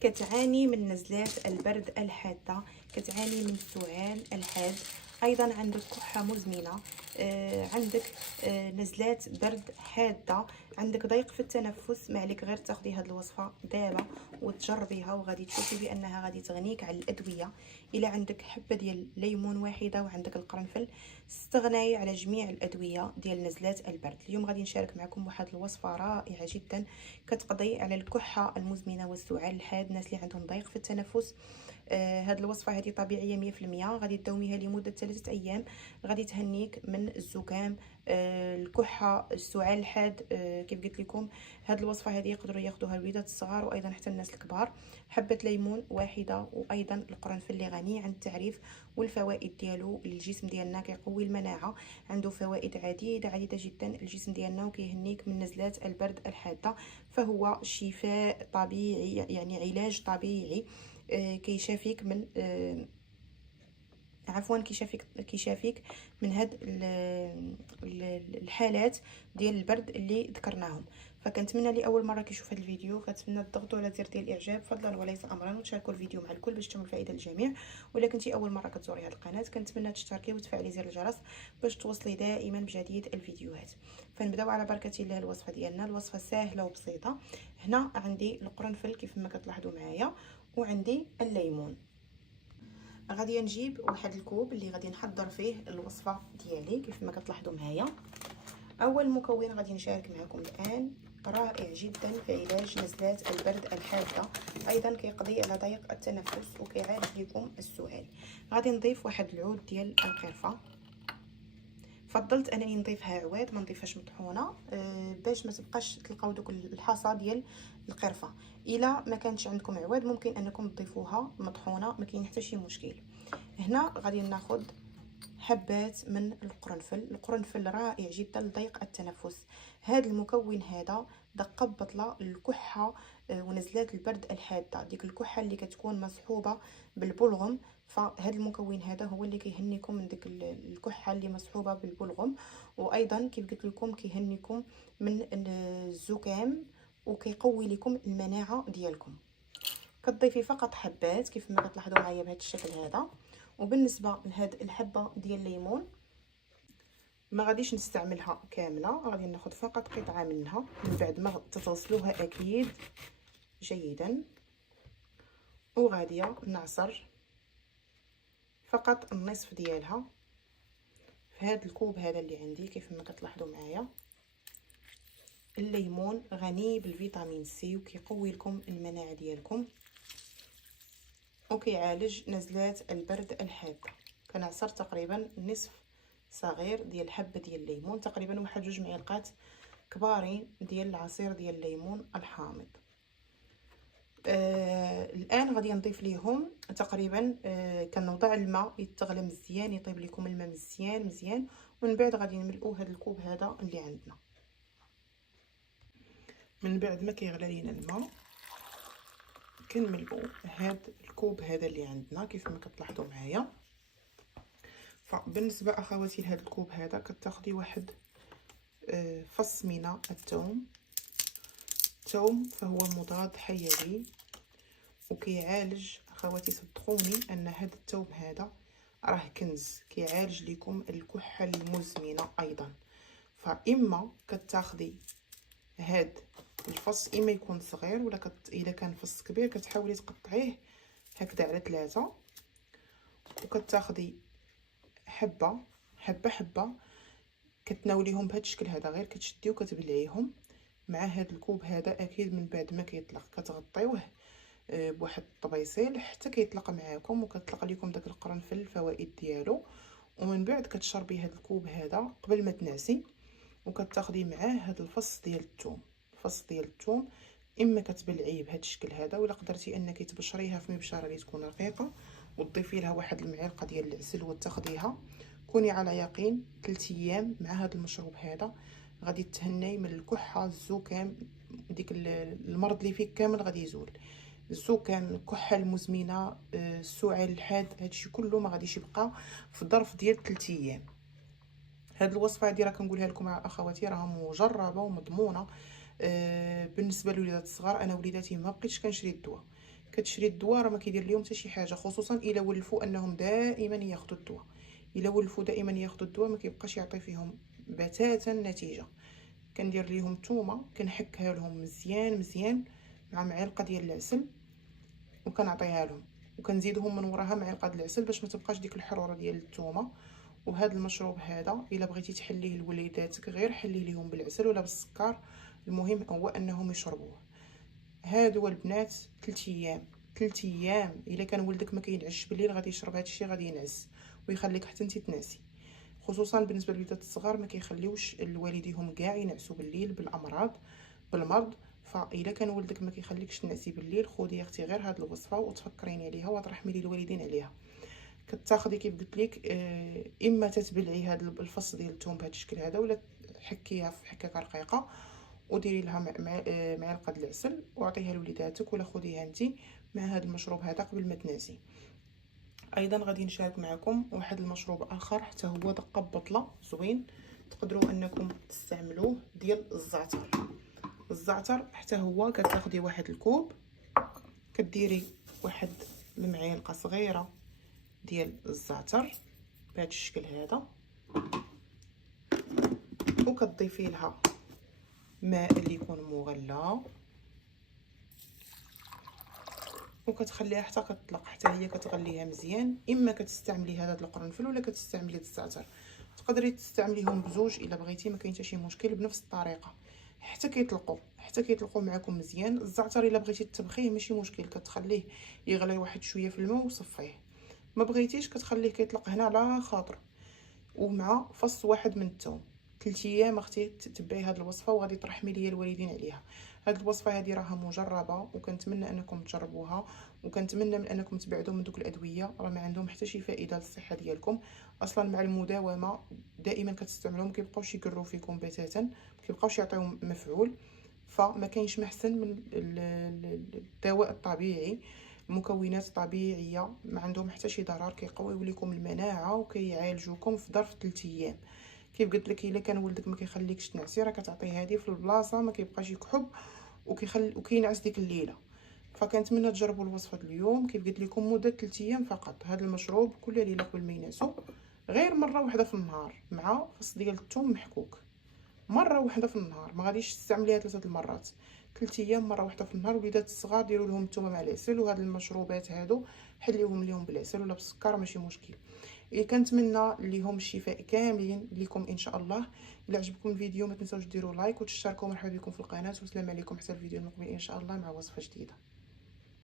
كتعاني من نزلات البرد الحادة، كتعاني من السعال الحاد، ايضا عندك كحة مزمنة، عندك نزلات برد حادة، عندك ضيق في التنفس، ما عليك غير تاخدي هذه الوصفة دابا وتجربيها، وغادي تشوفي بانها غادي تغنيك على الادوية. الى عندك حبة ديال الليمون واحدة وعندك القرنفل، استغناي على جميع الادوية ديال نزلات البرد. اليوم غادي نشارك معكم واحد الوصفة رائعة جدا كتقضي على الكحة المزمنة والسعال الحاد، الناس اللي عندهم ضيق في التنفس. هاد الوصفه هذه طبيعيه 100%، غادي تداوميها لمده 3 ايام، غادي تهنيك من الزكام، الكحه، السعال الحاد. كيف قلت لكم، هاد الوصفه هذه يقدروا ياخذوها الوليدات الصغار وايضا حتى الناس الكبار. حبه ليمون واحده وايضا القرنفل اللي غني عن التعريف، والفوائد ديالو للجسم ديالنا كيقوي المناعه، عنده فوائد عديده جدا للجسم ديالنا، وكيهنيك من نزلات البرد الحاده. فهو شفاء طبيعي، يعني علاج طبيعي، كيشافيك من عفوا كيشافيك من هاد الحالات ديال البرد اللي ذكرناهم. فكنتمنى لي اول مره كيشوف هذا الفيديو كنتمنى تضغطوا على زر ديال الاعجاب فضلا وليس امرا، وتشاركوا الفيديو مع الكل باش تكون الفائده للجميع. ولا كنتي اول مره كتزوري هذه القناه كنتمنى تشتركي وتفعلي زر الجرس باش توصلي دائما بجديد الفيديوهات. فنبداو على بركه الله الوصفه ديالنا. الوصفه سهله وبسيطه. هنا عندي القرنفل كيف ما كتلاحظوا معايا، وعندي الليمون. غادي نجيب واحد الكوب اللي غادي نحضر فيه الوصفه ديالي كيف ما كتلاحظوا معايا. اول مكون غادي نشارك معكم الان رائع جدا في علاج نزلات البرد الحاده، ايضا كيقضي على ضيق التنفس وكيعالج لكم السعال. غادي نضيف واحد العود ديال القرفه، فضلت انني نضيفها عواد ما نضيفهاش مطحونه، باش ما تبقاش تلقاو دوك الحصى ديال القرفه. الا ما كانتش عندكم عواد ممكن انكم تضيفوها مطحونه، ما كاين حتى شي مشكل. هنا غادي ناخذ حبات من القرنفل رائع جدا لضيق التنفس. هذا المكون هذا دقه بطله الكحه، ونزلات البرد الحاده، ديك الكحه اللي كتكون مصحوبه بالبلغم. فهذا المكون هذا هو اللي كيهنيكم من ديك الكحه اللي مصحوبه بالبلغم، وايضا كيف قلت لكم كيهنيكم من الزكام، وكيقوي لكم المناعه ديالكم. كتضيفي فقط حبات كيف ما كتلاحظوا معايا بهذا الشكل هذا. وبالنسبه لهاد الحبه ديال الليمون ما غاديش نستعملها كامله، غادي ناخذ فقط قطعه منها من بعد ما تغسلوها اكيد جيدا. وغادي نعصر فقط النصف ديالها في هذا الكوب هذا اللي عندي. كيف ما كتلاحظوا معايا الليمون غني بالفيتامين سي وكيقوي لكم المناعه ديالكم وكيعالج نزلات البرد الحاده. كنعصر تقريبا نصف صغير ديال حبه ديال الليمون، تقريبا واحد 2 معالق كبارين ديال العصير ديال الليمون الحامض. الان غادي نضيف ليهم تقريبا كنوضع الماء يتغلى مزيان، يطيب لكم الماء مزيان ومن بعد غادي نملؤوا هذا الكوب هذا اللي عندنا. من بعد ما كيغلى لينا الماء كنملؤوا هذا الكوب هذا اللي عندنا كيف ما كتلاحظوا معايا. فبالنسبه اخواتي لهذا الكوب هذا كتاخدي واحد فص من الثوم. فهو مضاد حيوي وكيعالج اخواتي، صدقوني ان هذا الثوم هذا راه كنز، كيعالج لكم الكحه المزمنه ايضا. فاما كتاخدي هاد الفص اما يكون صغير، ولا اذا كان فص كبير كتحاولي تقطعيه هكذا على 3، وكتاخدي حبه كتناوليهم بهذا الشكل هذا، غير كتشدي وكتبلعيهم مع هذا الكوب هذا. اكيد من بعد ما كيطلق كتغطيوه بواحد الطبيصيل حتى كيطلق معاكم وكتطلق لكم داك القرنفل الفوائد ديالو. ومن بعد كتشربي هذا الكوب هذا قبل ما تنعسي، وكتاخدي معاه هذا الفص ديال الثوم. اما كتبلعيه بهذا الشكل هذا، ولا قدرتي انك تبشريها في مبشره اللي تكون رقيقه وتضيفي لها واحد المعلقه ديال العسل وتاخديها. كوني على يقين 3 ايام مع هذا المشروب هذا غادي تهني من الكحه، الزكام، ديك المرض اللي فيك كامل غادي يزول. الزكام، الكحه المزمنه، السعال الحاد، هادشي كله ما غاديش يبقى في ظرف ديال 3 ايام. هاد الوصفه هادي راه كنقولها لكم اخواتي راها مجربه ومضمونه. بالنسبه للوليدات الصغار، انا وليداتي ما بقيتش كنشري الدواء، كتشري الدواء راه ما كيدير لهم حتى شي حاجه، خصوصا الا ولفوا انهم دائما ياخذوا الدواء. الا ولفوا دائما ياخذوا الدواء ما كيبقاش يعطي فيهم بتاتا نتيجه. كندير ليهم الثومه، كنحكها لهم مزيان مزيان مع معلقه ديال العسل وكنعطيها لهم، وكنزيدهم من وراها معلقه ديال العسل باش ما تبقاش ديك الحروره ديال الثومه. وهذا المشروب هذا الا بغيتي تحليه لوليداتك غير حليه ليهم بالعسل ولا بالسكر، المهم هو انهم يشربوه. هادو البنات 3 ايام، 3 ايام الا كان ولدك ما كينعش بالليل غادي يشرب هذا الشيء غادي ينعس ويخليك حتى انت تنعسي. خصوصا بالنسبه للوليدات الصغار ما كيخليوش الوالديهم كاع ينعسوا بالليل بالامراض بالمرض. فاذا كان ولدك ما كيخليكش تنعسي بالليل، خذي يا اختي غير هاد الوصفه وتفكريني عليها وترحمي لي الوالدين عليها. كتاخدي كيف قلت لك اما تتبلعي هاد الفص ديال الثوم بهذا الشكل هذا، ولا حكيها في حكاكه رقيقه وديري لها معلقه د العسل وعطيها لوليداتك، ولا خديها انت مع هذا المشروب هذا قبل ما تناسي. ايضا غادي نشارك معكم واحد المشروب اخر حتى هو دقه ببطله زوين، تقدروا انكم تستعملوه، ديال الزعتر. الزعتر حتى هو كتاخدي واحد الكوب، كديري واحد المعلقه صغيره ديال الزعتر بهذا الشكل هذا، وكتضيفي لها ماء اللي يكون مغلى وكتخليها حتى كتطلق، حتى هي كتغليها مزيان. اما كتستعملي هذا القرنفل ولا كتستعملي الزعتر، تقدري تستعمليهم بزوج الا بغيتي، ما كاين حتى شي مشكل، بنفس الطريقه حتى كيطلقوا معكم مزيان. الزعتر الا بغيتي تطبخيه ماشي مشكل، كتخليه يغلي واحد شويه في الماء وصفيه، ما بغيتيش كتخليه كيطلق هنا على خاطر، ومع فص واحد من الثوم. 3 ايام اختي تتبعي هذه الوصفه وغادي ترحمي ليا الوالدين عليها. هذه الوصفه هذه راها مجربه وكنتمنى انكم تجربوها، وكنتمنى من انكم تبعدوا من دوك الادويه، راه ما عندهم حتى شي فائده للصحه ديالكم اصلا. مع المداومه دائما كتستعملوهم كيبقاوش يقروا فيكم بتاتا، ما كيبقاوش يعطيو مفعول. فما كاينش محسن من الدواء الطبيعي، المكونات طبيعيه ما عندهم حتى شي ضرر، كيقويو لكم المناعه وكيعالجوكم في ظرف 3 ايام. كيف قلت لك الا كان ولدك ما كيخليكش تنعسي راه كتعطيه هذه في البلاصه ما كيبقاش يكحب وكينعس ديك الليله. فكنتمنى تجربوا الوصفه اليوم. كيف قلت لكم مده 3 ايام فقط. هذا المشروب كل ليله قبل ما ينعسوا غير مره واحده في النهار مع فص ديال الثوم محكوك، مره واحده في النهار، ما غاديش تستعمليها 3 المرات. 3 ايام مره واحده في النهار. وليدات الصغار ديروا لهم الثومه مع العسل، وهاد المشروبات هادو حليوهم ليهم بالعسل ولا بالسكر ماشي مشكل. كنتمنى ليهم الشفاء كاملين لكم ان شاء الله. الا عجبكم الفيديو ما تنساوش ديروا لايك وتشتركوا. مرحبا بكم في القناه، والسلام عليكم حتى الفيديو المقبل ان شاء الله مع وصفه جديده.